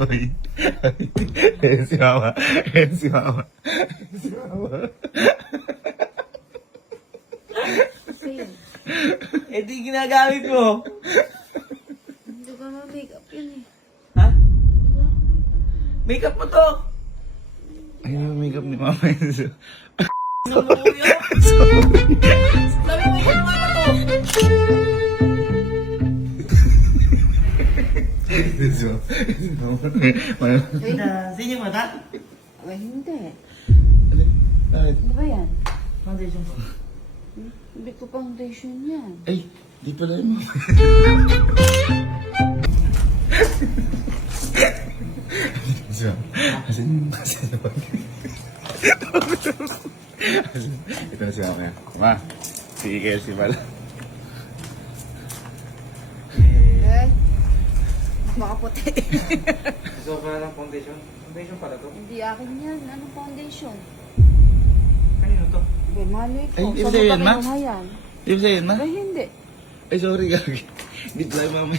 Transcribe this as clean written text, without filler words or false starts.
Uy. Ayan si Mama. Ayan si Mama. Ayan si Mama. Sa'yo. Eh di ginagamit mo. Hindi ko ma-makeup yun eh. Ha? Makeup mo to. Ayun yung makeup ni Mama. Ano mo kuya? Sabi mo yung mama to. Ayan si Mama. Ayan si Mama. Ay, Sino yung mata? ay hindi. Bakit? Ano ba yan? Foundation ko. Hindi ko foundation yan. Ay, di pala yung Mama. Si Mama. Kasi naman. Ito na si Mama yan. Mama, sige kayo si Bala. Eh, makaputi. Gusto ko pala ng foundation. Foundation pala to. Hindi akin yan. Anong foundation? Kanino to? Hindi, malay ko. Ay, ibig Saan mo sabihin, Ma? kinuha yan? Di ba sa'yo, Ma? Ay, hindi. Ay, sorry, gagi. Di pala yung Mama.